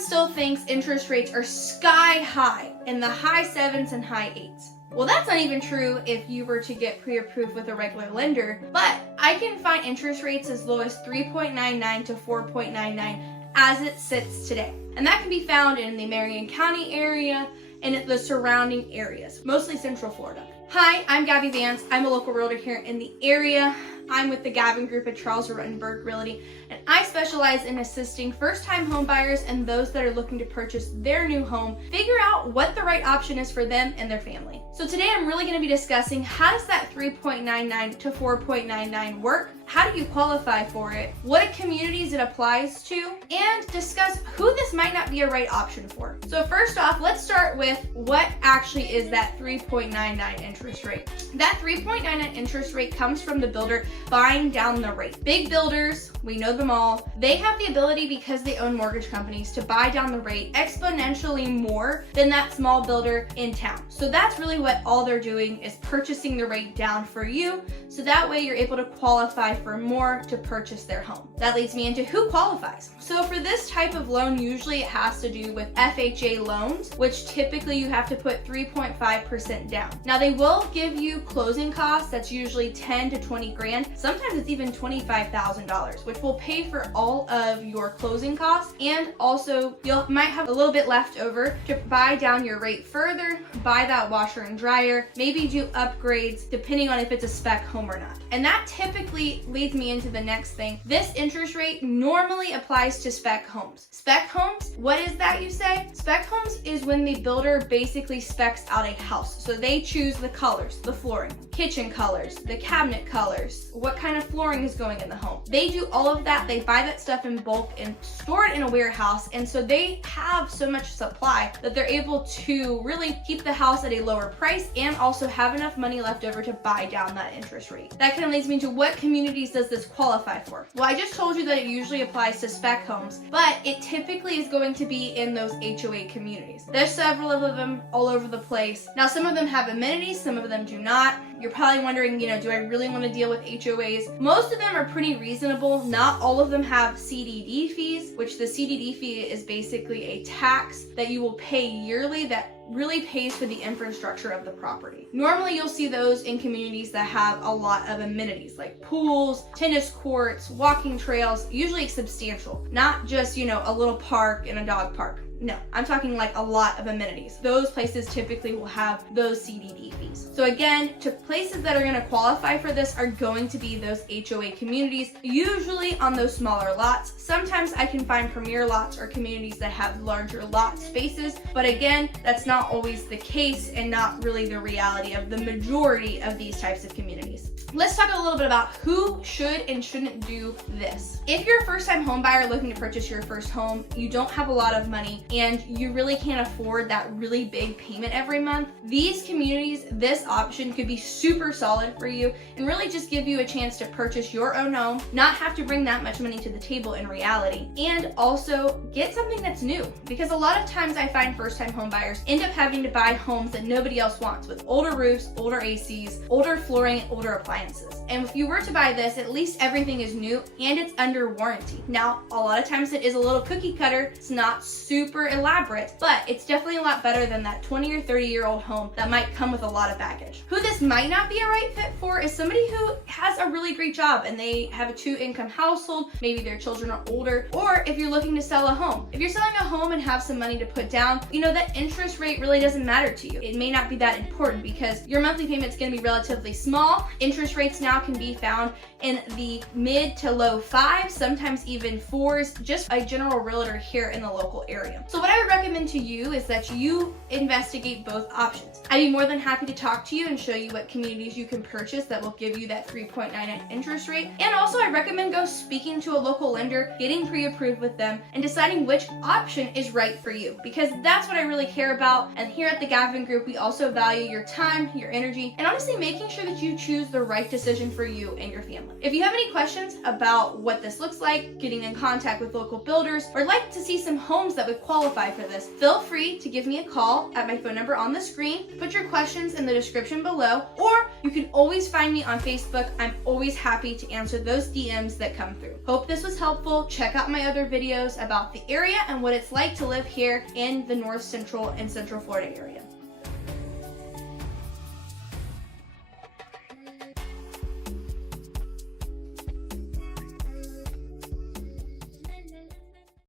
still thinks interest rates are sky high in the high 7s and high 8s. Well, that's not even true if you were to get pre-approved with a regular lender, but I can find interest rates as low as 3.99 to 4.99 as it sits today. And that can be found in the Marion County area and the surrounding areas, mostly Central Florida. Hi, I'm Gabby Vance. I'm a local realtor here in the area. I'm with the Gavon Group at Charles Rutenberg Realty, and I specialize in assisting first-time home buyers and those that are looking to purchase their new home, figure out what the right option is for them and their family. So today I'm really going to be discussing how does that 3.99 to 4.99 work? How do you qualify for it? What communities it applies to? And discuss who this might not be a right option for. So first off, let's start with what actually is that 3.99 interest rate. That 3.99 interest rate comes from the builder buying down the rate. Big builders, we know them all, they have the ability, because they own mortgage companies, to buy down the rate exponentially more than that small builder in town. So that's really what all they're doing, is purchasing the rate down for you, so that way you're able to qualify for more to purchase their home. That leads me into who qualifies. So for this type of loan, usually it has to do with FHA loans, which typically you have to put 3.5% down. Now they will give you closing costs, that's usually 10 to 20 grand. Sometimes it's even $25,000, which will pay for all of your closing costs, and also you might have a little bit left over to buy down your rate further, buy that washer and dryer, maybe do upgrades depending on if it's a spec home or not. And that typically leads me into the next thing. This interest rate normally applies to spec homes. Spec homes, what is that, you say? Spec homes is when the builder basically specs out a house. So they choose the colors, the flooring, kitchen colors, the cabinet colors, what kind of flooring is going in the home. They do all of that. They buy that stuff in bulk and store it in a warehouse. And so they have so much supply that they're able to really keep the house at a lower price and also have enough money left over to buy down that interest rate. That kind of leads me to what communities does this qualify for? Well, I just told you that it usually applies to spec homes, but it typically is going to be in those HOA communities. There's several of them all over the place. Now, some of them have amenities, some of them do not. You're probably wondering, do I really want to deal with HOAs? Most of them are pretty reasonable. Not all of them have CDD fees, which the CDD fee is basically a tax that you will pay yearly that really pays for the infrastructure of the property. Normally you'll see those in communities that have a lot of amenities like pools, tennis courts, walking trails, usually substantial, not just, a little park and a dog park. No, I'm talking like a lot of amenities. Those places typically will have those CDD fees. So again, to places that are going to qualify for this are going to be those HOA communities, usually on those smaller lots. Sometimes I can find premier lots or communities that have larger lot spaces, but again, that's not always the case and not really the reality of the majority of these types of communities. Let's talk a little bit about who should and shouldn't do this. If you're a first-time home buyer looking to purchase your first home, you don't have a lot of money, and you really can't afford that really big payment every month, these communities, this option could be super solid for you and really just give you a chance to purchase your own home, not have to bring that much money to the table in reality, and also get something that's new. Because a lot of times I find first-time home buyers end up having to buy homes that nobody else wants, with older roofs, older ACs, older flooring, and older appliances. And if you were to buy this, at least everything is new and it's under warranty. Now, a lot of times it is a little cookie cutter. It's not super elaborate, but it's definitely a lot better than that 20 or 30-year-old home that might come with a lot of baggage. Who this might not be a right fit for is somebody who has a really great job and they have a 2-income household, maybe their children are older, or if you're looking to sell a home. If you're selling a home and have some money to put down, that interest rate really doesn't matter to you. It may not be that important because your monthly payment's going to be relatively small. Interest rates now can be found in the mid to low 5s, sometimes even 4s, just a general realtor here in the local area. So what I would recommend to you is that you investigate both options. I'd be more than happy to talk to you and show you what communities you can purchase that will give you that 3.99 interest rate. And also I recommend go speaking to a local lender, getting pre-approved with them, and deciding which option is right for you, because that's what I really care about. And here at the Gavon Group, we also value your time, your energy, and honestly making sure that you choose the right right decision for you and your family. If you have any questions about what this looks like, getting in contact with local builders, or like to see some homes that would qualify for this, feel free to give me a call at my phone number on the screen. Put your questions in the description below, or you can always find me on Facebook. I'm always happy to answer those DMs that come through. Hope this was helpful. Check out my other videos about the area and what it's like to live here in the North Central and Central Florida area.